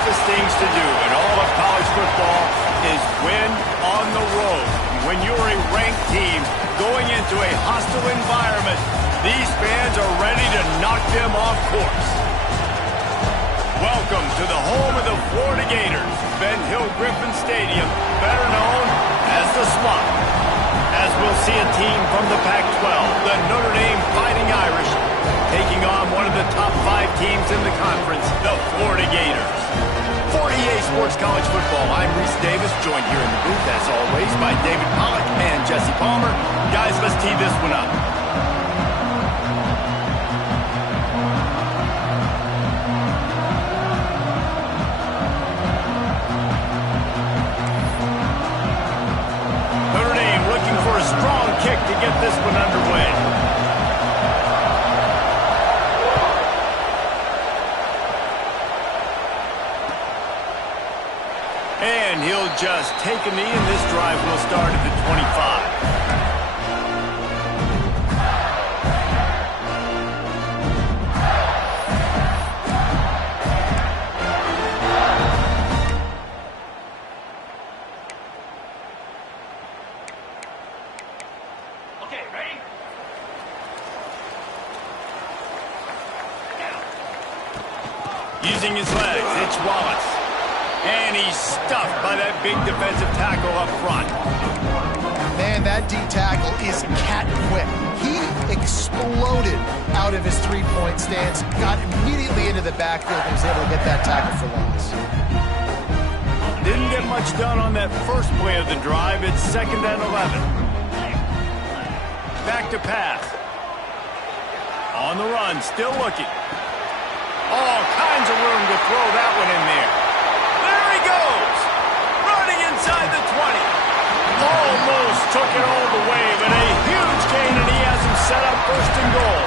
toughest things to do in all of college football is win on the road. When you're a ranked team going into a hostile environment, these fans are ready to knock them off course. Welcome to the home of the Florida Gators, Ben Hill Griffin Stadium, better known as the Swamp. As we'll see a team from the Pac-12, the Notre Dame Fighting Irish, taking on one of the top 5 teams in the conference, the Florida Gators. For EA Sports College Football, I'm Reese Davis, joined here in the booth, as always, by David Pollack and Jesse Palmer. Guys, let's tee this one up. Notre Dame looking for a strong kick to get this one underway. And he'll just take a knee, and this drive will start at the 25. Okay, ready? Using his legs, it's Wallace. And he's stuffed by that big defensive tackle up front. Man, that D tackle is cat quick. He exploded out of his three-point stance, got immediately into the backfield, and was able to get that tackle for loss. Didn't get much done on that first play of the drive. It's 2nd and 11. Back to pass. On the run, still looking. All kinds of room to throw that one in there. There he goes! Running inside the 20. Almost took it all the way, but a huge gain, and he has him set up 1st and goal.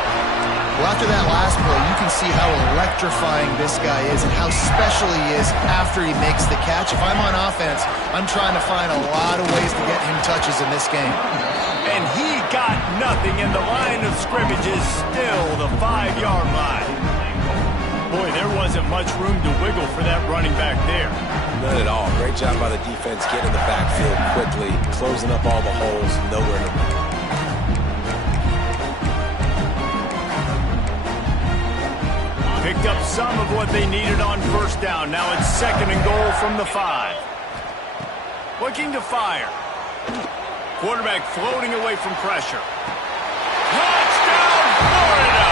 Well, after that last play, you can see how electrifying this guy is and how special he is after he makes the catch. If I'm on offense, I'm trying to find a lot of ways to get him touches in this game. And he got nothing, and the line of scrimmage is still the 5-yard line. Boy, there wasn't much room to wiggle for that running back there. None at all. Great job by the defense getting in the backfield quickly, closing up all the holes, nowhere to run. Picked up some of what they needed on 1st down. Now it's 2nd and goal from the 5. Looking to fire. Quarterback floating away from pressure. Touchdown, Florida!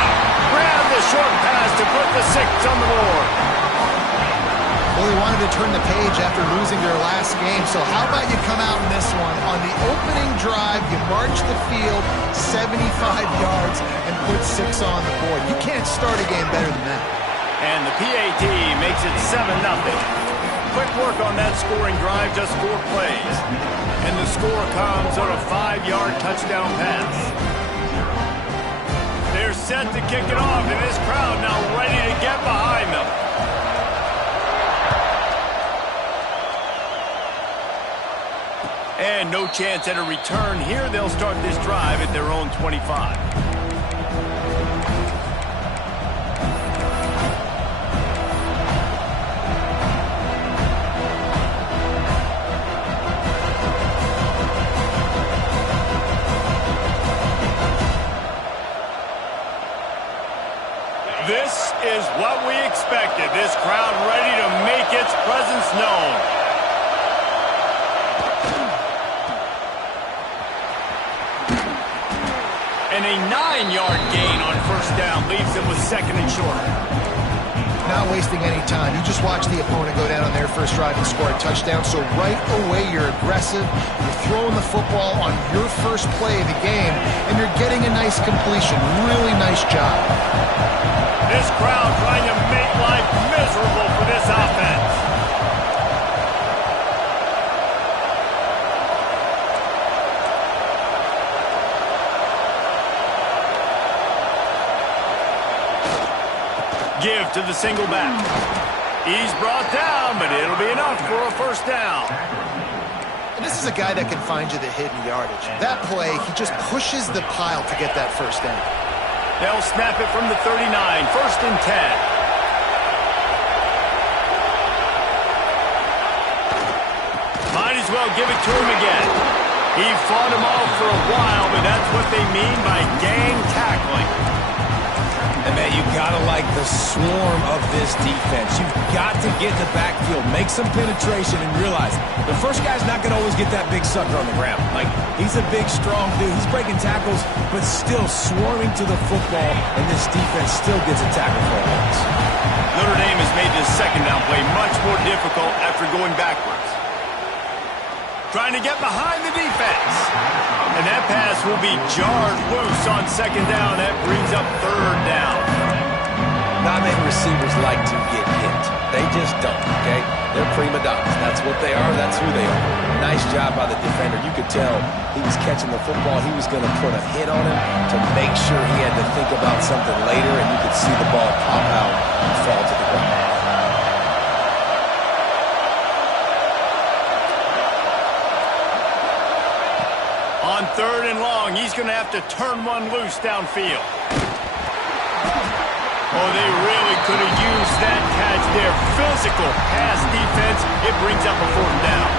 Grab the short pass to put the 6 on the board. Well, they wanted to turn the page after losing their last game, so how about you come out in this one? On the opening drive, you march the field 75 yards and put 6 on the board. You can't start a game better than that. And the PAT makes it 7-0. Quick work on that scoring drive, just 4 plays. And the score comes on a 5-yard touchdown pass. They're set to kick it off, and this crowd now ready to get behind them. And no chance at a return here. They'll start this drive at their own 25. This is what we expected. This crowd ready to make its presence known. And a 9-yard gain on 1st down leaves them with 2nd and short. Not wasting any time. You just watch the opponent go down on their first drive and score a touchdown. So right away, you're aggressive. You're throwing the football on your first play of the game, and you're getting a nice completion. Really nice job. This crowd trying to make life miserable for this offense. Give to the single back. He's brought down, but it'll be enough for a 1st down. And this is a guy that can find you the hidden yardage. That play, he just pushes the pile to get that 1st down. They'll snap it from the 39, 1st and 10. well give it to him again. He fought him off for a while, but that's what they mean by gang tackling. And, man, you got to like the swarm of this defense. You've got to get in the backfield, make some penetration, and realize the first guy's not going to always get that big sucker on the ground. Like, he's a big, strong dude. He's breaking tackles, but still swarming to the football, and this defense still gets a tackle for a loss. Notre Dame has made this second down play much more difficult after going backwards. Trying to get behind the defense. And that pass will be jarred loose on second down. That brings up third down. Not many receivers like to get hit. They just don't, okay? They're prima donnas. That's what they are. That's who they are. Nice job by the defender. You could tell he was catching the football. He was going to put a hit on him to make sure he had to think about something later, and you could see the ball pop out and fall to the ground. On third and long, he's going to have to turn one loose downfield. Oh, they really could have used that catch there. Physical pass defense. It brings up a fourth down.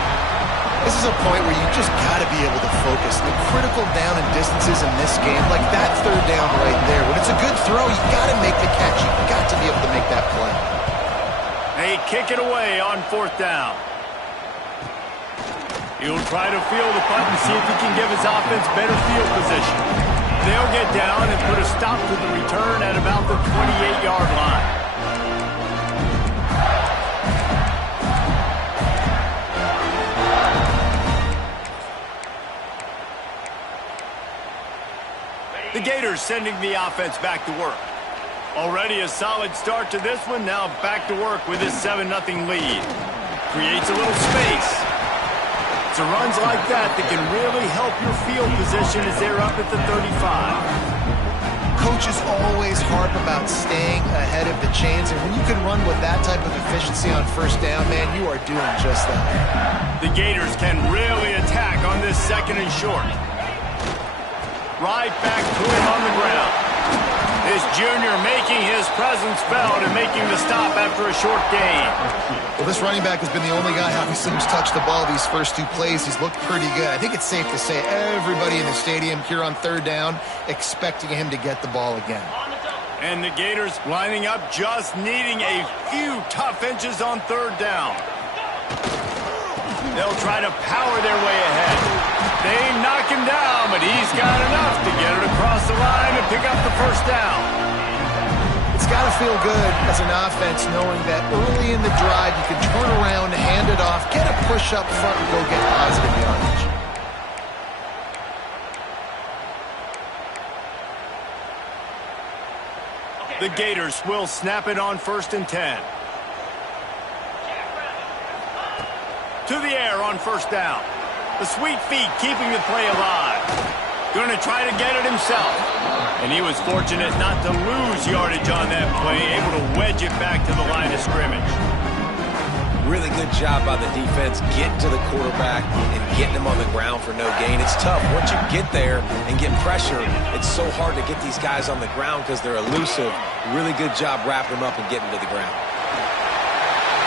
This is a point where you just got to be able to focus. The critical down and distances in this game, like that third down right there. When it's a good throw, you got to make the catch. You got to be able to make that play. They kick it away on fourth down. He'll try to field the punt and see if he can give his offense better field position. They'll get down and put a stop to the return at about the 28-yard line. The Gators sending the offense back to work. Already a solid start to this one. Now back to work with his 7-0 lead. Creates a little space. It's runs like that can really help your field position as they're up at the 35. Coaches always harp about staying ahead of the chains, and when you can run with that type of efficiency on first down, man, you are doing just that. The Gators can really attack on this second and short. Right back to him on the ground. This junior making his presence felt and making the stop after a short gain. Well, this running back has been the only guy obviously who's touched the ball these first two plays. He's looked pretty good. I think it's safe to say everybody in the stadium here on third down expecting him to get the ball again. And the Gators lining up, just needing a few tough inches on third down. They'll try to power their way ahead. They knock him down, but he's got enough to get it across the line and pick up the first down. It's got to feel good as an offense knowing that early in the drive you can turn around, hand it off, get a push up front, and go get positive yardage. The Gators will snap it on 1st and 10. To the air on first down. The sweet feet keeping the play alive. Going to try to get it himself. And he was fortunate not to lose yardage on that play, able to wedge it back to the line of scrimmage. Really good job by the defense getting to the quarterback and getting him on the ground for no gain. It's tough. Once you get there and get pressure, it's so hard to get these guys on the ground because they're elusive. Really good job wrapping them up and getting to the ground.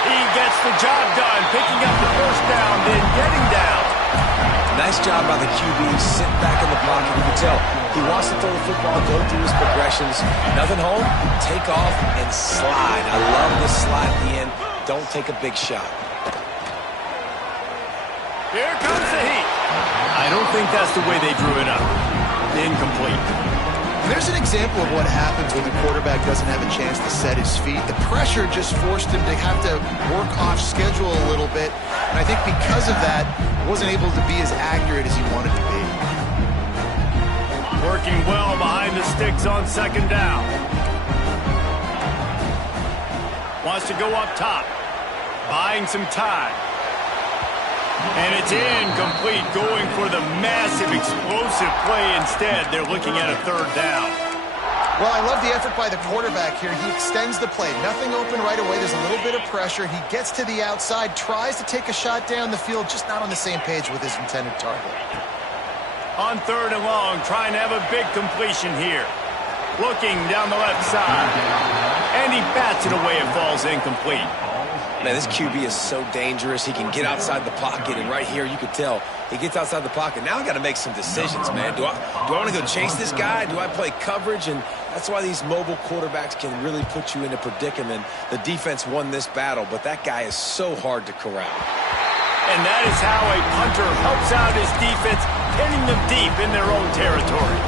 He gets the job done, picking up the first down, then getting down. Nice job by the QB, sitting back in the pocket. You can tell he wants to throw the football, go through his progressions. Nothing home, take off and slide. I love the slide at the end. Don't take a big shot. Here comes the heat. I don't think that's the way they drew it up. Incomplete. There's an example of what happens when the quarterback doesn't have a chance to set his feet. The pressure just forced him to have to work off schedule a little bit. And I think because of that, he wasn't able to be as accurate as he wanted to be. Working well behind the sticks on second down. Wants to go up top. Buying some time. And it's incomplete, going for the massive, explosive play instead. They're looking at a third down. Well, I love the effort by the quarterback here. He extends the play. Nothing open right away. There's a little bit of pressure. He gets to the outside, tries to take a shot down the field, just not on the same page with his intended target. On third and long, trying to have a big completion here. Looking down the left side. And he bats it away. It falls incomplete. Man, this QB is so dangerous. He can get outside the pocket, and right here you can tell he gets outside the pocket. Now I got to make some decisions, man. Do I want to go chase this guy? Do I play coverage? And that's why these mobile quarterbacks can really put you in a predicament. The defense won this battle, but that guy is so hard to corral. And that is how a punter helps out his defense, pinning them deep in their own territory.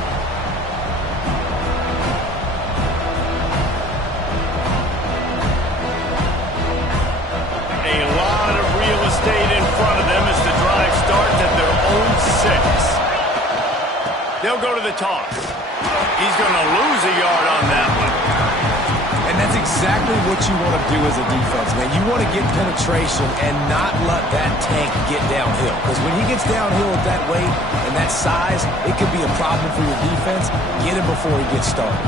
A lot of real estate in front of them as the drive starts at their own 6. They'll go to the toss. He's going to lose a yard on that one. And that's exactly what you want to do as a defense, man. You want to get penetration and not let that tank get downhill. Because when he gets downhill at that weight and that size, it could be a problem for your defense. Get him before he gets started.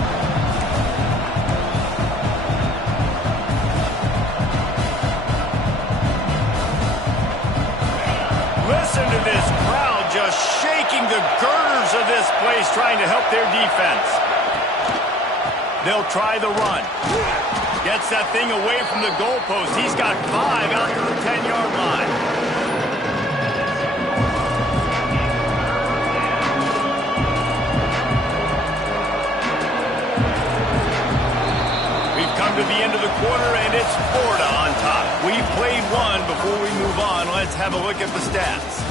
Listen to this crowd just shaking the girders of this place, trying to help their defense. They'll try the run. Gets that thing away from the goalpost. He's got 5 out to the 10-yard line. We've come to the end of the quarter, and it's Florida on top. We played one. Before we move on, let's have a look at the stats.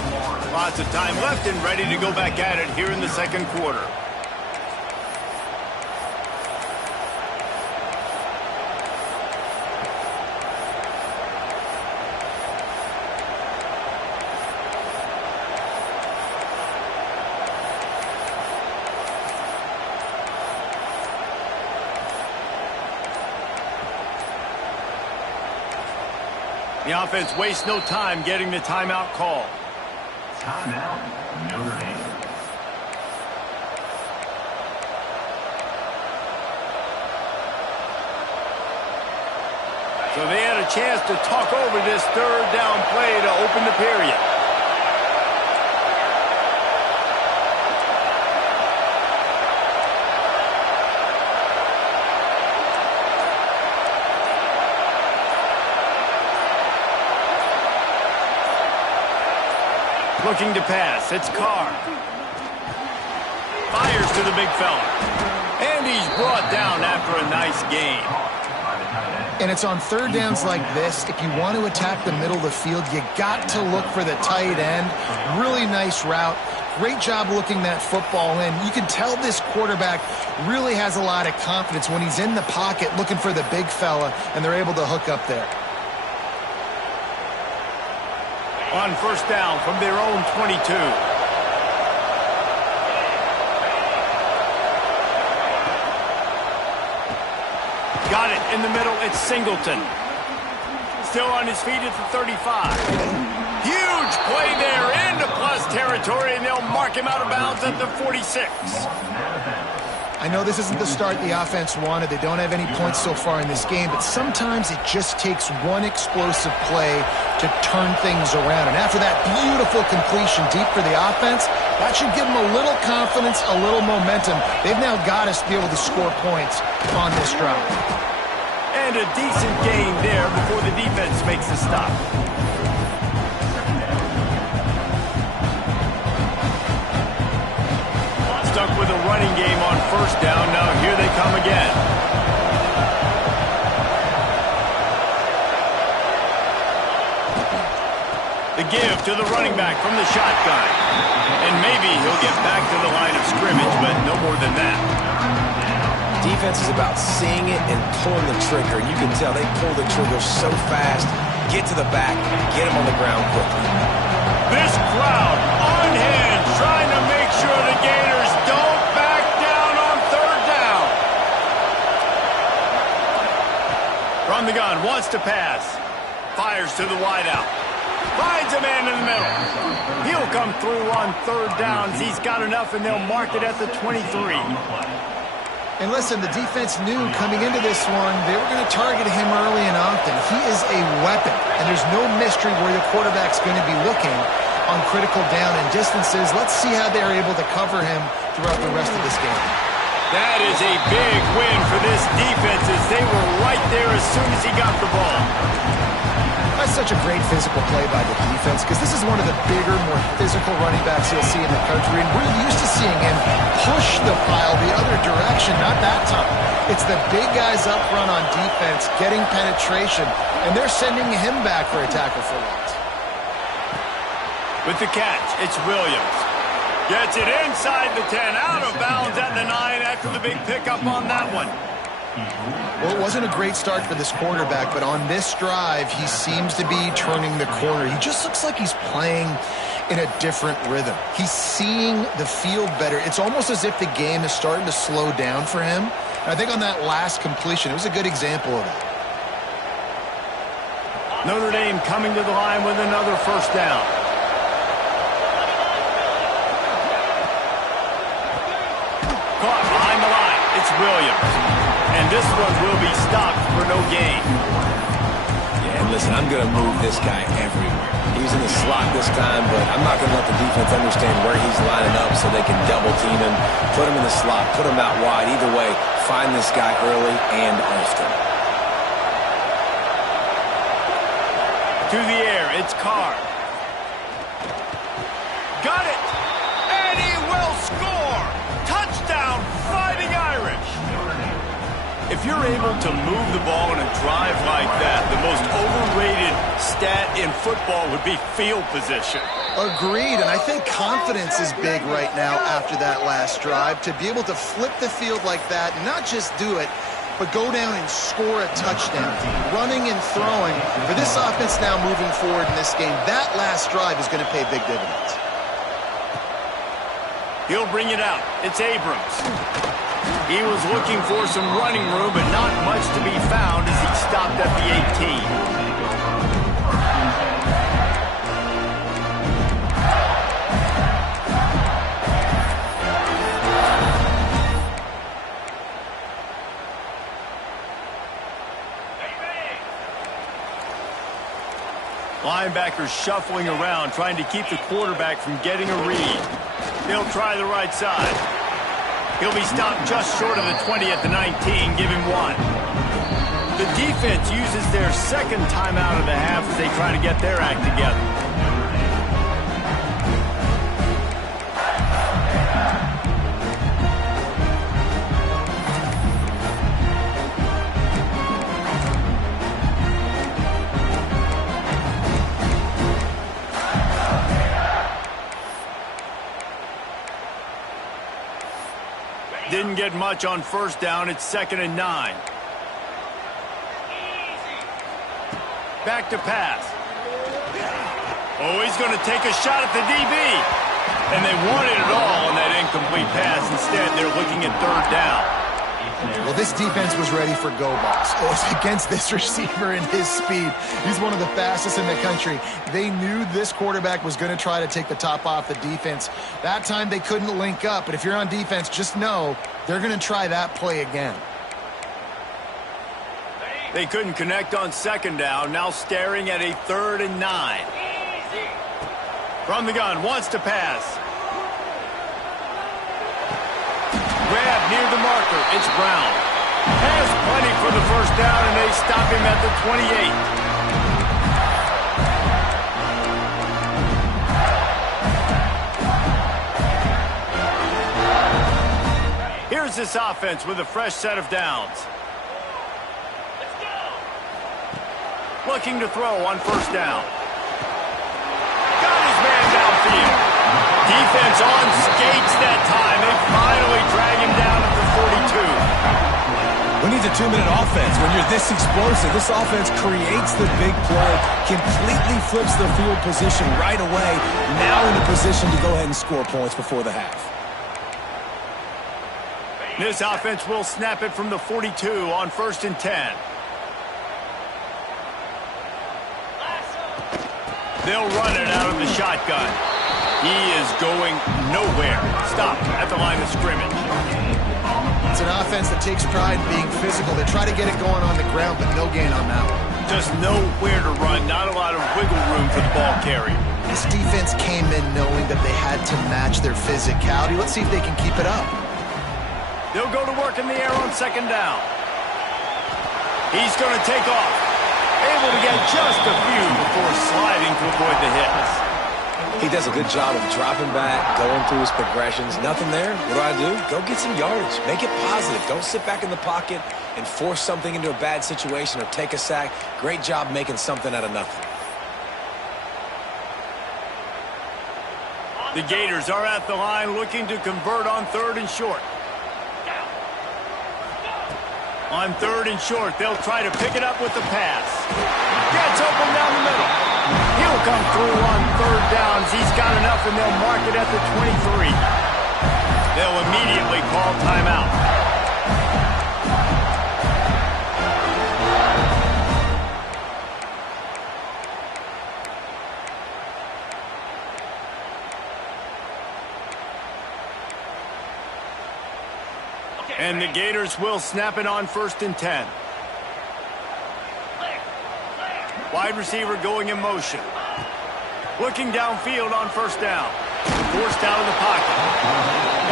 Lots of time left and ready to go back at it here in the second quarter. The offense wastes no time getting the timeout call. Timeout, Notre Dame. So they had a chance to talk over this third down play to open the period. Looking to pass. It's Carr. Fires to the big fella. And he's brought down after a nice gain. And it's on third downs like this. If you want to attack the middle of the field, you got to look for the tight end. Really nice route. Great job looking that football in. You can tell this quarterback really has a lot of confidence when he's in the pocket looking for the big fella, and they're able to hook up there. On first down from their own 22. Got it in the middle. It's Singleton. Still on his feet at the 35. Huge play there into plus territory, and they'll mark him out of bounds at the 46. I know this isn't the start the offense wanted. They don't have any points so far in this game, but sometimes it just takes one explosive play to turn things around. And after that beautiful completion deep for the offense, that should give them a little confidence, a little momentum. They've now got us to be able to score points on this drive. And a decent gain there before the defense makes the stop. Stuck with a running game on first down. Now here they come again. The give to the running back from the shotgun. And maybe he'll get back to the line of scrimmage, but no more than that. Defense is about seeing it and pulling the trigger. You can tell they pull the trigger so fast, get to the back, get him on the ground quickly. This crowd unhinged, trying to make sure the Gators don't back down on third down. From the gun, wants to pass. Fires to the wideout. Finds a man in the middle. He'll come through on third downs. He's got enough, and they'll mark it at the 23. And listen, the defense knew coming into this one, they were going to target him early and often. He is a weapon, and there's no mystery where the quarterback's going to be looking on critical down and distances. Let's see how they're able to cover him throughout the rest of this game. That is a big win for this defense as they were right there as soon as he got the ball. such a great physical play by the defense because this is one of the bigger, more physical running backs you'll see in the country, and we're used to seeing him push the pile the other direction, not that time. It's the big guys up front on defense getting penetration, and they're sending him back for a tackle for loss. With the catch, it's Williams. Gets it inside the 10, out of bounds at the 9 after the big pickup on that one. Well, it wasn't a great start for this quarterback, but on this drive, he seems to be turning the corner. He just looks like he's playing in a different rhythm. He's seeing the field better. It's almost as if the game is starting to slow down for him. And I think on that last completion, it was a good example of that. Notre Dame coming to the line with another first down. Caught behind the line. It's Williams. And this one will be stopped for no gain. Yeah, and listen, I'm going to move this guy everywhere. He's in the slot this time, but I'm not going to let the defense understand where he's lining up so they can double team him, put him in the slot, put him out wide. Either way, find this guy early and often. To the air, it's Carr. Got it! And he will score! Touchdown, Fighting Irish! If you're able to move the ball in a drive like that, the most overrated stat in football would be field position. Agreed, and I think confidence is big right now after that last drive. To be able to flip the field like that, not just do it, but go down and score a touchdown. Running and throwing. For this offense now moving forward in this game, that last drive is going to pay big dividends. He'll bring it out. It's Abrams. He was looking for some running room, but not much to be found as he stopped at the 18. Linebackers shuffling around, trying to keep the quarterback from getting a read. They'll try the right side. He'll be stopped just short of the 20 at the 19, give him 1. The defense uses their second timeout of the half as they try to get their act together. Didn't get much on first down. It's 2nd and 9. Back to pass. Oh, he's going to take a shot at the DB. And they wanted it all on that incomplete pass. Instead, they're looking at 3rd down. Well, this defense was ready for go balls. It was against this receiver and his speed. He's one of the fastest in the country. They knew this quarterback was going to try to take the top off the defense. That time they couldn't link up, but if you're on defense, just know they're going to try that play again. They couldn't connect on 2nd down, now staring at a 3rd and 9. From the gun, wants to pass. Grab near the marker, it's Brown. Has plenty for the first down, and they stop him at the 28. Here's this offense with a fresh set of downs. Looking to throw on 1st down. Got his man downfield. Defense on skates that time. They finally drag him down at the 42. Who needs a 2-minute offense? When you're this explosive, this offense creates the big play, completely flips the field position right away, now in a position to go ahead and score points before the half. This offense will snap it from the 42 on 1st and 10. They'll run it out of the shotgun. He is going nowhere. Stop at the line of scrimmage. It's an offense that takes pride in being physical. They try to get it going on the ground, but no gain on that one. Just nowhere to run. Not a lot of wiggle room for the ball carrier. This defense came in knowing that they had to match their physicality. Let's see if they can keep it up. They'll go to work in the air on 2nd down. He's going to take off. able to get just a few before sliding to avoid the hits. He does a good job of dropping back, going through his progressions. Nothing there. What do? Go get some yardage. Make it positive. Don't sit back in the pocket and force something into a bad situation or take a sack. Great job making something out of nothing. The Gators are at the line looking to convert on 3rd and short. On 3rd and short, they'll try to pick it up with the pass. Gets open down the middle. He'll come through on 3rd downs. He's got enough, and they'll mark it at the 23. They'll immediately call timeout. And the Gators will snap it on 1st and 10. Wide receiver going in motion. Looking downfield on 1st down. Forced out of the pocket.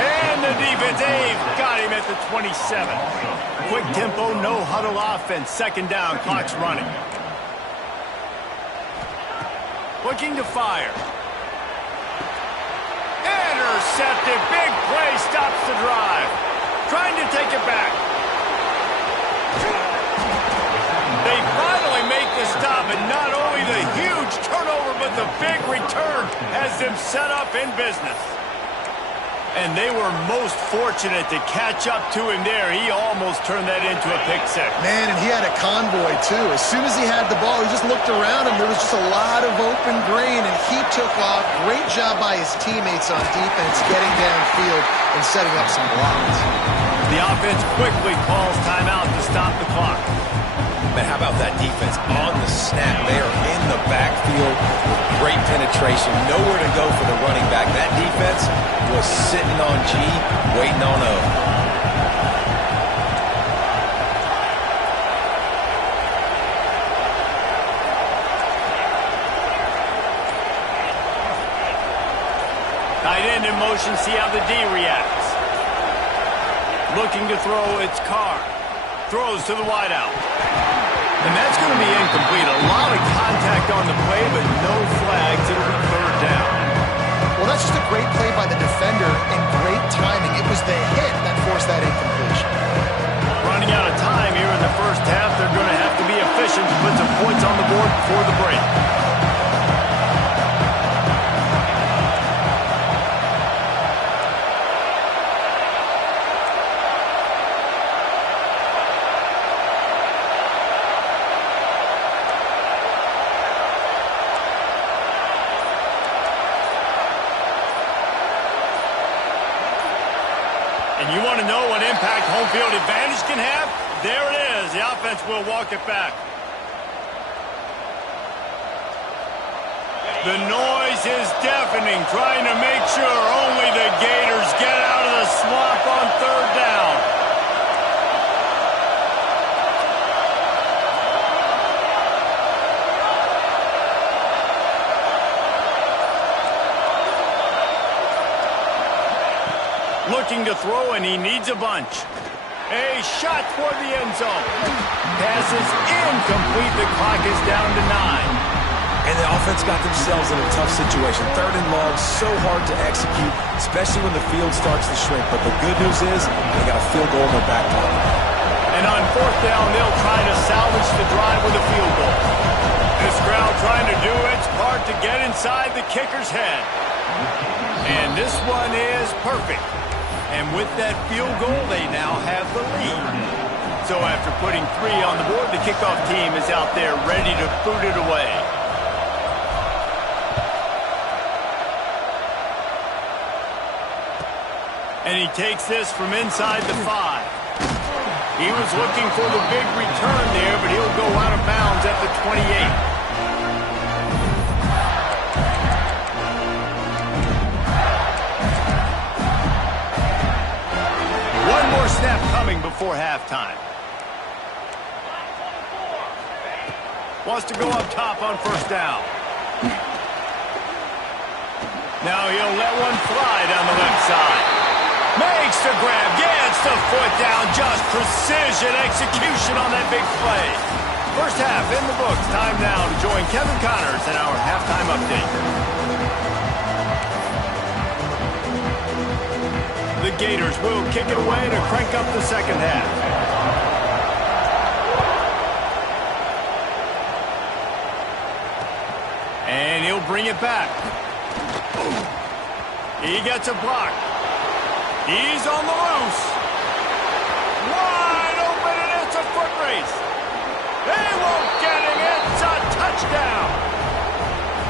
And the defense, they've got him at the 27. Quick tempo, no huddle offense. 2nd down, clock's running. Looking to fire. Intercepted, big play, stops the drive. Trying to take it back. They finally make the stop, and not only the huge turnover, but the big return has them set up in business. And they were most fortunate to catch up to him there. He almost turned that into a pick six. Man, and he had a convoy, too. As soon as he had the ball, he just looked around him. There was just a lot of open green, and he took off. Great job by his teammates on defense, getting downfield and setting up some blocks. The offense quickly calls timeout to stop the clock. Man, how about that defense on the snap? They are in the backfield with great penetration. Nowhere to go for the running back. That defense was sitting on G, waiting on O. Tight end in motion, see how the D reacts. Looking to throw, it's Carr. Throws to the wideout. And that's going to be incomplete. A lot of contact on the play, but no flags. It'll be 3rd down. Well, that's just a great play by the defender and great timing. It was the hit that forced that incompletion. Running out of time here in the 1st half. They're going to have to be efficient to put some points on the board before the break. And you want to know what impact home field advantage can have? There it is. The offense will walk it back. The noise is deafening, trying to make sure only the Gators get out of the swamp on 3rd down. Looking to throw, and he needs a bunch. A shot toward the end zone. Pass is incomplete. The clock is down to 9. And the offense got themselves in a tough situation. 3rd and long, so hard to execute, especially when the field starts to shrink. But the good news is they got a field goal in their back pocket. And on 4th down, they'll try to salvage the drive with a field goal. This crowd trying to do its part to get inside the kicker's head. And this one is perfect. And with that field goal, they now have the lead. So after putting 3 on the board, the kickoff team is out there ready to boot it away. And he takes this from inside the 5. He was looking for the big return there, but he'll go out of bounds at the 28. One more snap coming before halftime. Wants to go up top on 1st down. Now he'll let one fly down the left side. Makes the grab, gets the foot down, just precision execution on that big play. First half in the books. Time now to join Kevin Connors in our halftime update. The Gators will kick it away to crank up the second half. And he'll bring it back. He gets a block. He's on the loose. Wide open, and it's a foot race. They won't get him. It's a touchdown.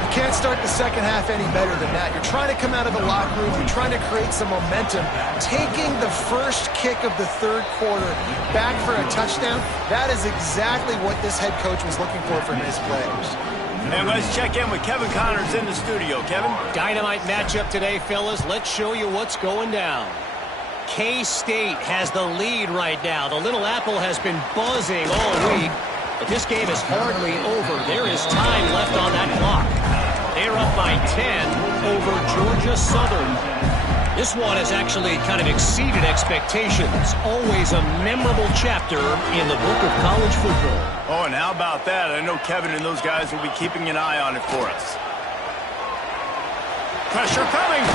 You can't start the second half any better than that. You're trying to come out of the locker room. You're trying to create some momentum. Taking the first kick of the third quarter back for a touchdown, that is exactly what this head coach was looking for from his players. And let's check in with Kevin Connors in the studio. Kevin? Dynamite matchup today, fellas. Let's show you what's going down. K-State has the lead right now. The Little Apple has been buzzing all week, but this game is hardly over. There is time left on that clock. They're up by 10 over Georgia Southern. This one has actually kind of exceeded expectations. Always a memorable chapter in the book of college football. Oh, and how about that? I know Kevin and those guys will be keeping an eye on it for us. Pressure coming.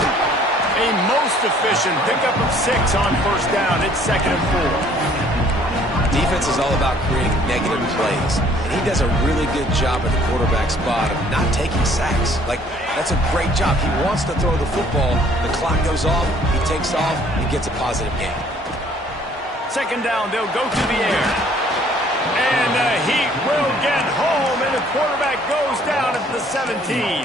A most efficient pickup of 6 on first down. It's 2nd and 4. Defense is all about creating negative plays, and he does a really good job at the quarterback spot of not taking sacks. Like, that's a great job. He wants to throw the football. The clock goes off. He takes off. He gets a positive gain. 2nd down. They'll go to the air. And the Heat will get home, and the quarterback goes down at the 17.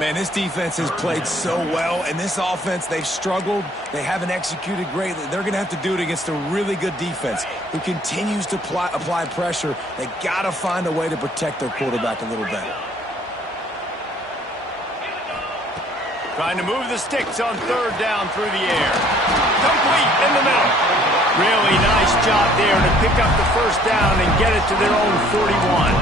Man, this defense has played so well, and this offense, they've struggled. They haven't executed greatly. They're going to have to do it against a really good defense who continues to apply pressure. They got to find a way to protect their quarterback a little better. Trying to move the sticks on 3rd down through the air. Complete in the middle. Really nice job there to pick up the first down and get it to their own 41.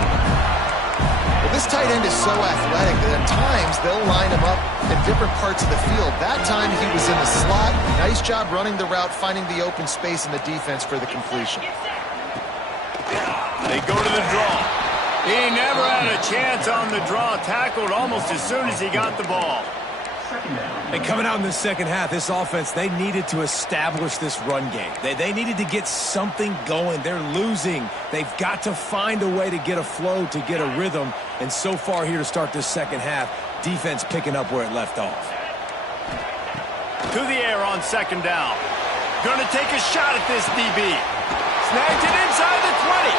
Well, this tight end is so athletic that at times they'll line him up in different parts of the field. That time he was in the slot. Nice job running the route, finding the open space in the defense for the completion. They go to the draw. He never had a chance on the draw. Tackled almost as soon as he got the ball. And coming out in the second half, this offense, they needed to establish this run game. They needed to get something going. They're losing. They've got to find a way to get a flow, to get a rhythm. And so far here to start this second half, defense picking up where it left off. To the air on 2nd down. Gonna take a shot at this DB. Snagged it inside the 20.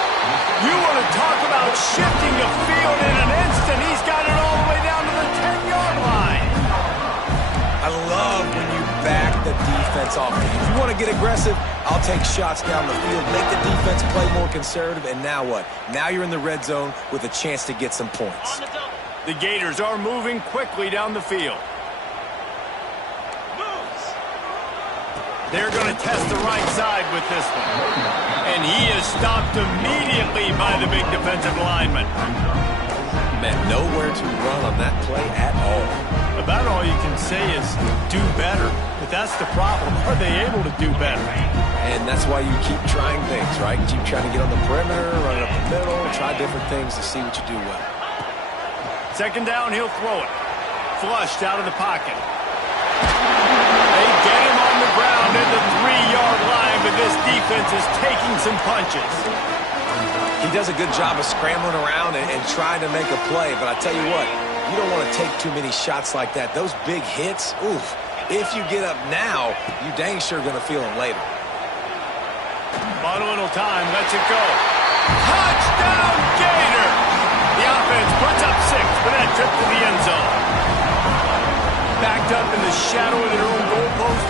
You want to talk about shifting the field in an instant. He's got it all the way down to the 10-yard line. I love when you back the defense off. If you want to get aggressive, I'll take shots down the field, make the defense play more conservative, and now what? Now you're in the red zone with a chance to get some points. The Gators are moving quickly down the field. They're going to test the right side with this one. And he is stopped immediately by the big defensive lineman. Man, nowhere to run on that play at all. About all you can say is do better. But that's the problem. Are they able to do better? And that's why you keep trying things, right? Keep trying to get on the perimeter, run it up the middle, try different things to see what you do well. 2nd down, he'll throw it. Flushed out of the pocket. They get him on the ground at the 3-yard line, but this defense is taking some punches. He does a good job of scrambling around and trying to make a play, but I tell you what, you don't want to take too many shots like that. Those big hits, oof. If you get up now, you dang sure going to feel them later. Bought a little time, lets it go. Touchdown, Gator! The offense puts up 6 for that trip to the end zone. Backed up in the shadow of their own goalpost,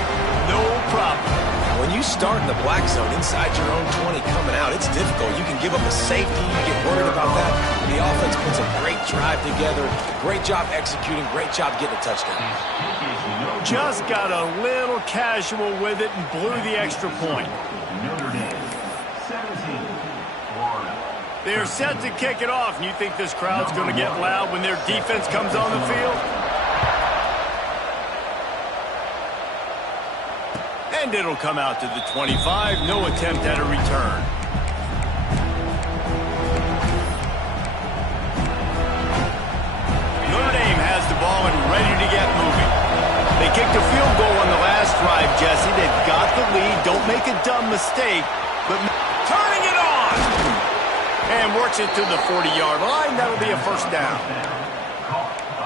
no problem. When you start in the black zone inside your own 20 coming out, it's difficult. You can give up a safety. You get worried about that. The offense puts a great drive together. Great job executing. Great job getting a touchdown. Just got a little casual with it and blew the extra point. Notre Dame, 17, Florida. They're set to kick it off, and you think this crowd's going to get loud when their defense comes on the field? And it'll come out to the 25. No attempt at a return. make a dumb mistake, but turning it on! And works it to the 40-yard line. That'll be a first down.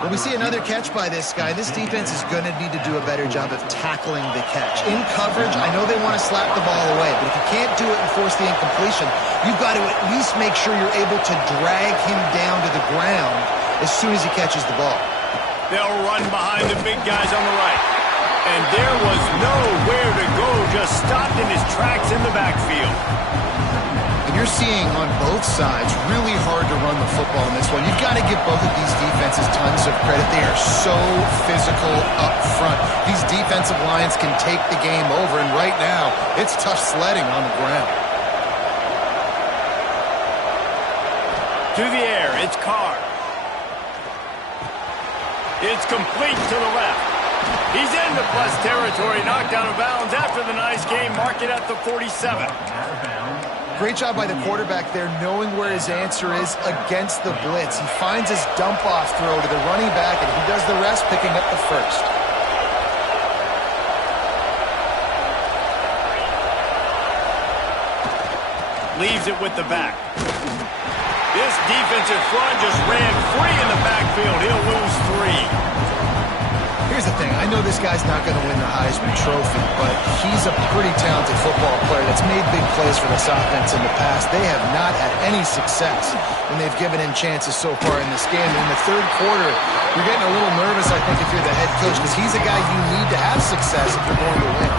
When we see another catch by this guy, this defense is going to need to do a better job of tackling the catch. In coverage, I know they want to slap the ball away, but if you can't do it and force the incompletion, you've got to at least make sure you're able to drag him down to the ground as soon as he catches the ball. They'll run behind the big guys on the right. And there was nowhere to go, just stopped in his tracks in the backfield. And you're seeing on both sides really hard to run the football in this one. You've got to give both of these defenses tons of credit. They are so physical up front. These defensive lines can take the game over, and right now, it's tough sledding on the ground. To the air, it's Carr. It's complete to the left. He's into plus territory, knocked out of bounds after the nice game. Mark it at the 47. Great job by the quarterback there, knowing where his answer is against the blitz. He finds his dump-off throw to the running back, and he does the rest, picking up the first. Leaves it with the back. This defensive front just ran free in the backfield. He'll lose 3. Here's the thing. I know this guy's not going to win the Heisman Trophy, but he's a pretty talented football player that's made big plays for this offense in the past. They have not had any success when they've given him chances so far in this game. In the third quarter, you're getting a little nervous, I think, if you're the head coach, because he's a guy you need to have success if you're going to win.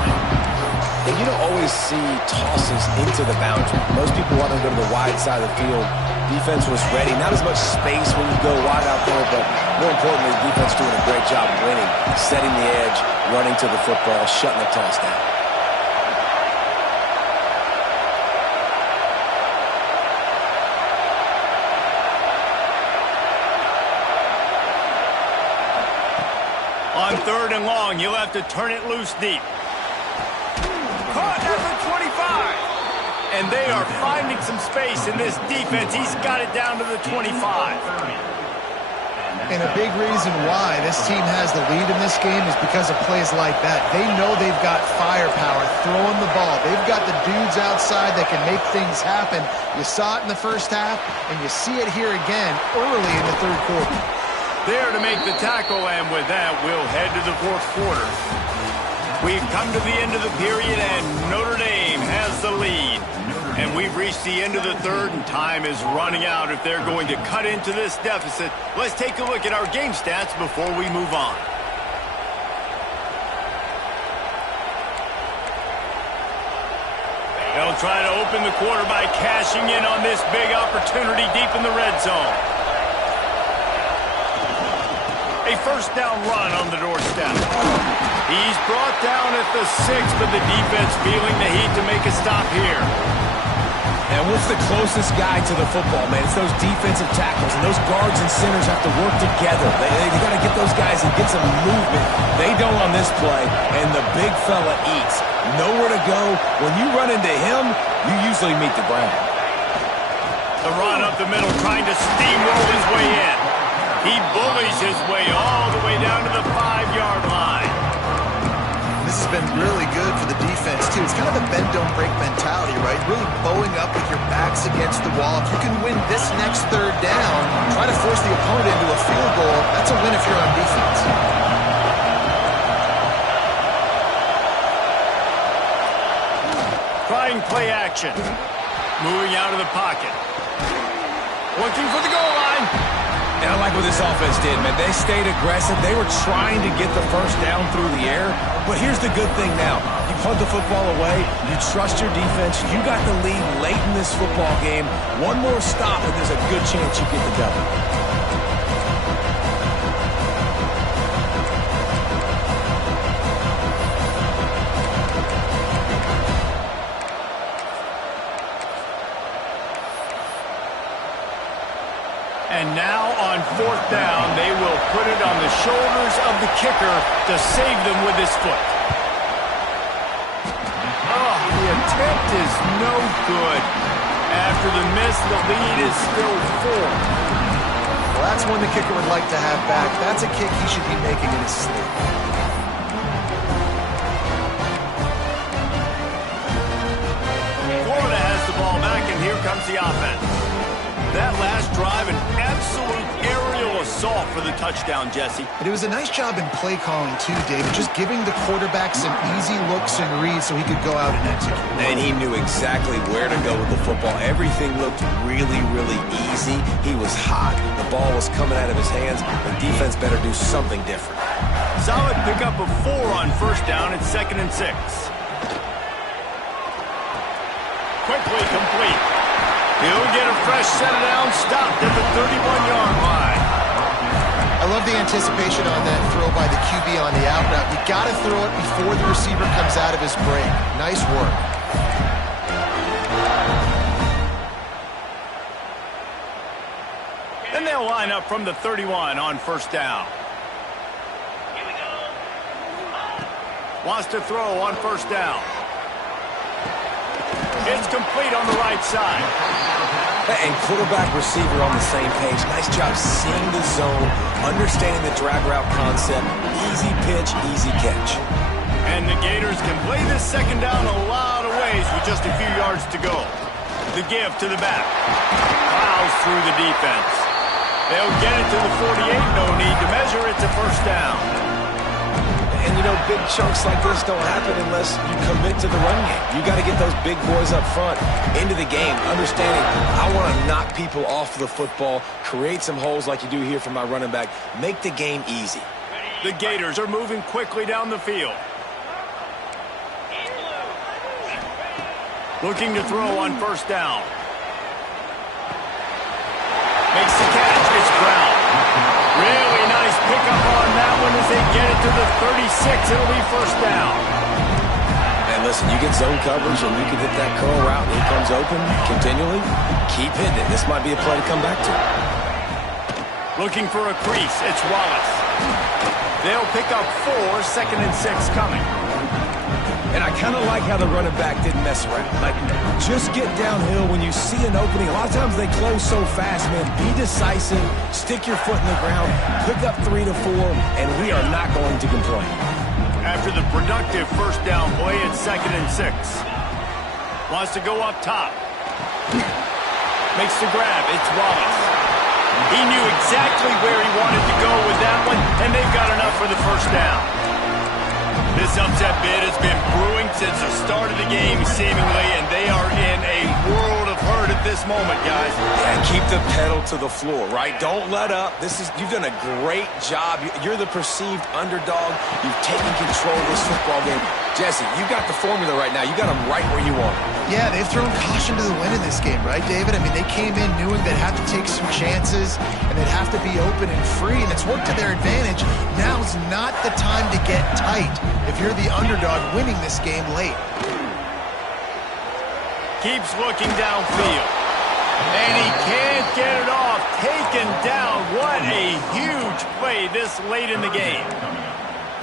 And you don't always see tosses into the boundary. Most people want to go to the wide side of the field. Defense was ready. Not as much space when you go wide out there, but more importantly, the defense doing a great job winning, setting the edge, running to the football, shutting the toss down. On 3rd and long, you'll have to turn it loose deep. Caught at the 25. And they are finding some space in this defense. He's got it down to the 25. And a big reason why this team has the lead in this game is because of plays like that. They know they've got firepower throwing the ball. They've got the dudes outside that can make things happen. You saw it in the first half, and you see it here again early in the third quarter. There to make the tackle, and with that, we'll head to the fourth quarter. We've come to the end of the period, and Notre Dame has the lead. And we've reached the end of the third, and time is running out if they're going to cut into this deficit. Let's take a look at our game stats before we move on. They'll try to open the quarter by cashing in on this big opportunity deep in the red zone. A first down run on the doorstep. He's brought down at the 6, but the defense feeling the heat to make a stop here. And what's the closest guy to the football, man? It's those defensive tackles, and those guards and centers have to work together. They got to get those guys and get some movement. They don't on this play, and the big fella eats. Nowhere to go. When you run into him, you usually meet the ground. The run up the middle, trying to steamroll his way in. He bullies his way all the way down to the 5-yard line. This has been really good for the defense, too. It's kind of a bend-don't-break mentality, right? Really bowing up with your backs against the wall. If you can win this next third down, try to force the opponent into a field goal, that's a win if you're on defense. Trying play action. Moving out of the pocket. Looking for the goal line. And I like what this offense did, man. They stayed aggressive. They were trying to get the first down through the air. But here's the good thing now. You punt the football away. You trust your defense. You got the lead late in this football game. One more stop, and there's a good chance you get the W. And now on 4th down, they will put it on the shoulders of the kicker to save them with his foot. Oh, the attempt is no good. After the miss, the lead is still 4. Well, that's one the kicker would like to have back. That's a kick he should be making in his sleep. comes the offense. That last drive, an absolute aerial assault for the touchdown, Jesse. But it was a nice job in play calling too, David, just giving the quarterback some easy looks and reads so he could go out and execute. And he knew exactly where to go with the football. Everything looked really, really easy. He was hot. The ball was coming out of his hands. The defense better do something different. Solid pickup of 4 on first down. It's 2nd and 6. Quickly complete. He'll get a fresh set down, stopped at the 31-yard line. I love the anticipation on that throw by the QB on the out route. You got to throw it before the receiver comes out of his break. Nice work. Then they'll line up from the 31 on first down. Wants to throw on first down. It's complete on the right side. And quarterback receiver on the same page. Nice job seeing the zone, understanding the drag route concept. Easy pitch, easy catch. And the Gators can play this second down a lot of ways with just a few yards to go. The give to the back. Plows through the defense. They'll get it to the 48. No need to measure. It's a first down. And, you know, big chunks like this don't happen unless you commit to the run game. You got to get those big boys up front into the game, understanding I want to knock people off the football, create some holes like you do here for my running back, make the game easy. The Gators are moving quickly down the field. Looking to throw on first down. Makes the catch. It's Brown. Really nice pickup on that one as they get it to the 36. It'll be first down. And listen, you get zone coverage and you can hit that curl route and he comes open continually. Keep hitting it. This might be a play to come back to. Looking for a crease. It's Wallace. They'll pick up 4. 2nd and 6 coming. And I kind of like how the running back didn't mess around. Like, just get downhill when you see an opening. A lot of times they close so fast, man. Be decisive, stick your foot in the ground, pick up 3 to 4, and we are not going to complain. After the productive first down play, it's 2nd and 6. Wants to go up top. Makes the grab. It's Wallace. He knew exactly where he wanted to go with that one, and they've got enough for the first down. This upset bid has been brewing since the start of the game, seemingly, and they are in a world of hurt at this moment, guys. Yeah, keep the pedal to the floor, right? Don't let up. You've done a great job. You're the perceived underdog. You've taken control of this football game. Jesse, you got the formula right now. You got them right where you want them. Yeah, they've thrown caution to the wind in this game, right, David? I mean, they came in knowing they'd have to take some chances and they'd have to be open and free, and it's worked to their advantage. Now's not the time to get tight if you're the underdog winning this game late. Keeps looking downfield. And he can't get it off. Taken down. What a huge play this late in the game.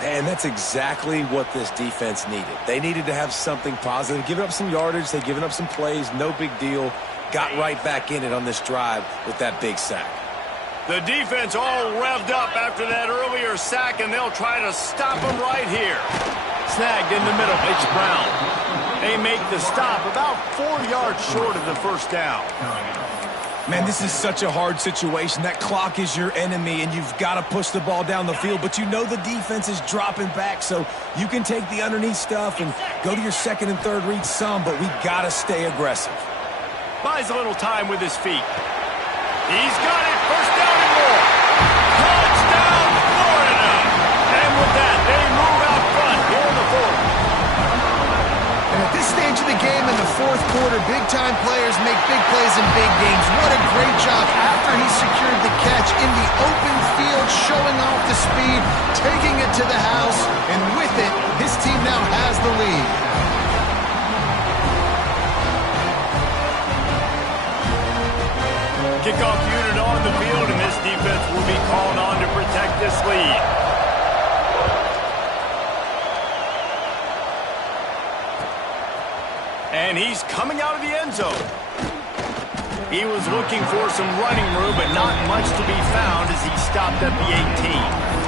And that's exactly what this defense needed. They needed to have something positive. Giving up some yardage, they've given up some plays, no big deal. Got right back in it on this drive with that big sack. The defense all revved up after that earlier sack, and they'll try to stop him right here. Snagged in the middle. It's Brown. They make the stop about 4 yards short of the first down. Man, this is such a hard situation. That clock is your enemy, and you've got to push the ball down the field. But you know the defense is dropping back, so you can take the underneath stuff and go to your second and third read some, but we got to stay aggressive. Buys a little time with his feet. He's got it. First down and more. Touchdown, Florida. And with that, they move out front here in the fourth. And at this stage of the game in the fourth quarter, big-time players make big plays in big games. What a great job after he secured the catch in the open field, showing off the speed, taking it to the house, and with it, his team now has the lead. Kickoff unit on the field, and this defense will be called on to protect this lead. And he's coming out of the end zone. He was looking for some running room, but not much to be found as he stopped at the 18.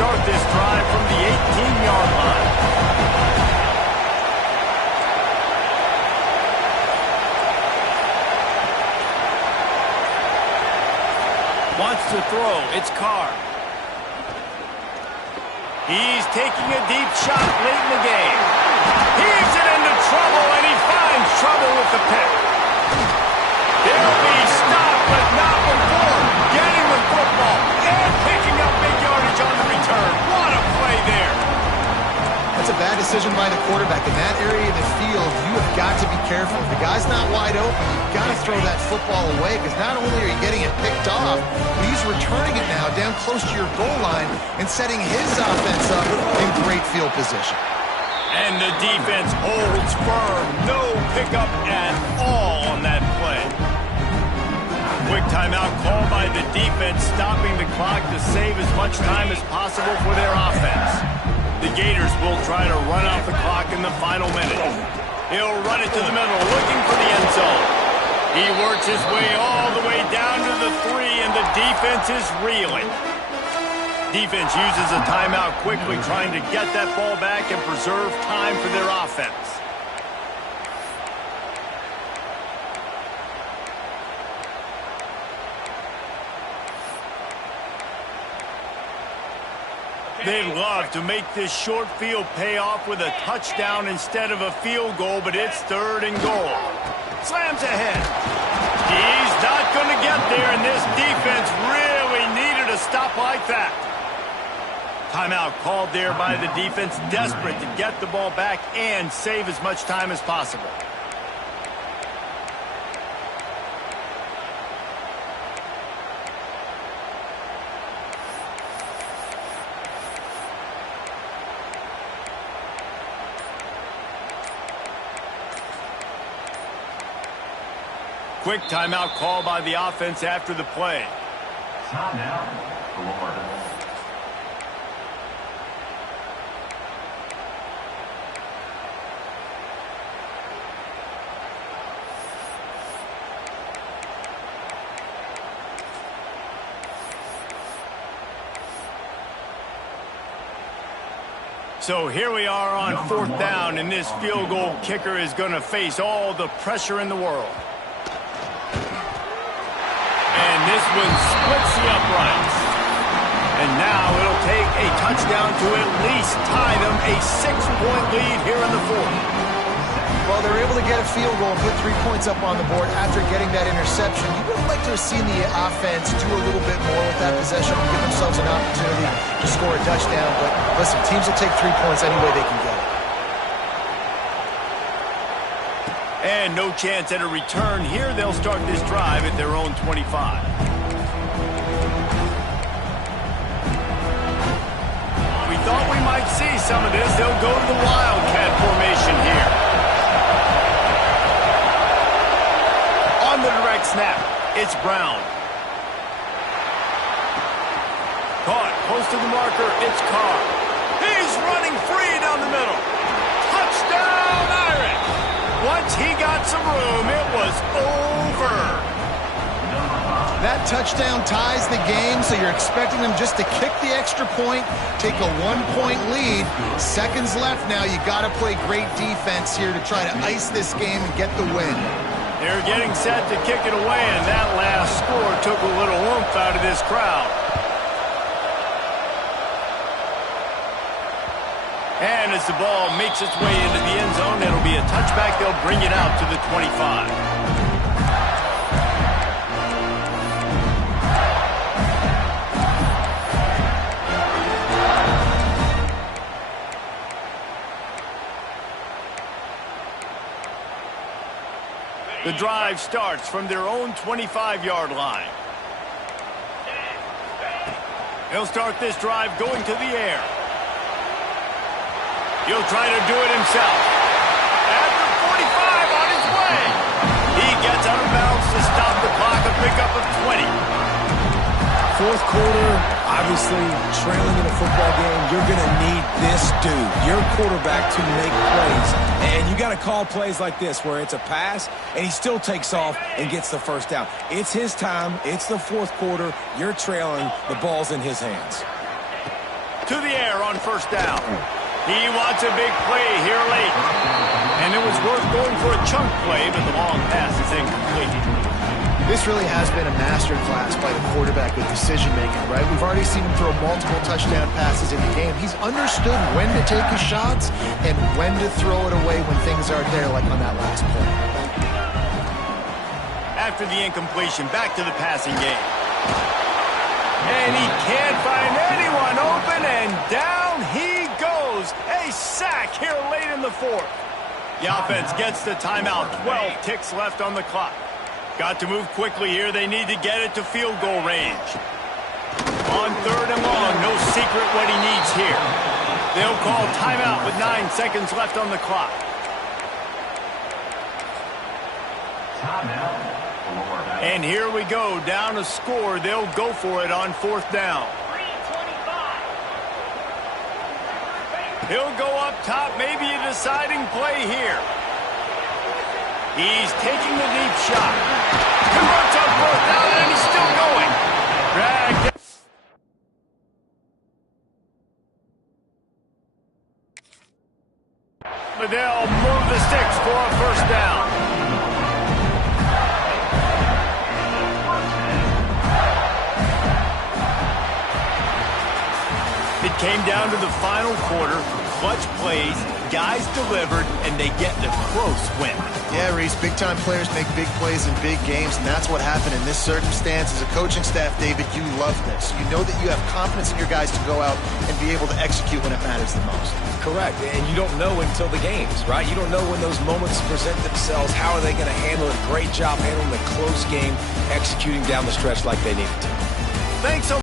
start this drive from the 18-yard line. Wants to throw. It's Carr. He's taking a deep shot late in the game. Heaves it into trouble, and he finds trouble with the pick. They'll be stopped, but not before getting the football and picking up big yardage on the return. What a play there. That's a bad decision by the quarterback. In that area of the field, you have got to be careful. If the guy's not wide open, you've got to throw that football away, because not only are you getting it picked off, but he's returning it now down close to your goal line and setting his offense up in great field position. And the defense holds firm. No pickup at all on that play. Quick timeout called by the defense, stopping the clock to save as much time as possible for their offense. The Gators will try to run out the clock in the final minute. He'll run it to the middle, looking for the end zone. He works his way all the way down to the 3, and the defense is reeling. Defense uses a timeout quickly, trying to get that ball back and preserve time for their offense. They'd love to make this short field pay off with a touchdown instead of a field goal, but it's 3rd and goal. Slams ahead. He's not going to get there, and this defense really needed a stop like that. Timeout called there by the defense, desperate to get the ball back and save as much time as possible. Quick timeout call by the offense after the play. Timeout, Florida. So here we are on 4th down, and this field goal kicker is going to face all the pressure in the world. And this one splits the uprights. And now it'll take a touchdown to at least tie them a 6-point lead here in the 4th. Well, they're able to get a field goal and put 3 points up on the board after getting that interception. You would have liked to have seen the offense do a little bit more with that possession, give themselves an opportunity to score a touchdown. But listen, teams will take 3 points any way they can get it. And no chance at a return here. They'll start this drive at their own 25. We thought we might see some of this. They'll go to the Wildcat formation here. On the direct snap, it's Brown. Caught close to the marker, it's Carr. He's running free down the middle. Touchdown, Irish! Once he got some room, it was over. That touchdown ties the game, so you're expecting them just to kick the extra point, take a 1-point lead. Seconds left now. You got to play great defense here to try to ice this game and get the win. They're getting set to kick it away, and that last score took a little oomph out of this crowd. And as the ball makes its way into the end zone, it'll be a touchback. They'll bring it out to the 25. The drive starts from their own 25-yard line. He'll start this drive going to the air. He'll try to do it himself. At the 45 on his way. He gets out of bounds to stop the clock, a pickup of 20. 4th quarter, obviously trailing in a football game, you're going to need this dude, your quarterback, to make plays. And you got to call plays like this where it's a pass and he still takes off and gets the first down. It's his time. It's the 4th quarter. You're trailing. The ball's in his hands. to the air on first down. He wants a big play here late. And it was worth going for a chunk play, but the long pass is incomplete. This really has been a masterclass by the quarterback with decision-making, right? We've already seen him throw multiple touchdown passes in the game. He's understood when to take his shots and when to throw it away when things aren't there, like on that last play. After the incompletion, back to the passing game. And he can't find anyone open, and down he goes. A sack here late in the fourth. The offense gets the timeout. 12 ticks left on the clock. Got to move quickly here. They need to get it to field goal range. On third and long, no secret what he needs here. They'll call timeout with 9 seconds left on the clock. And here we go, down a score. They'll go for it on fourth down. He'll go up top, maybe a deciding play here. He's taking the deep shot. Converts on fourth down, and he's still going. Dragged. But they'll move the sticks for a first down. It came down to the final quarter. Clutch plays, guys delivered, and they get the close win. Yeah, Reese, big-time players make big plays in big games, and that's what happened in this circumstance. As a coaching staff, David, you love this. You know that you have confidence in your guys to go out and be able to execute when it matters the most. Correct, and you don't know until the games, right? You don't know when those moments present themselves. How are they going to handle it? Great job handling the close game, executing down the stretch like they needed to. Thanks so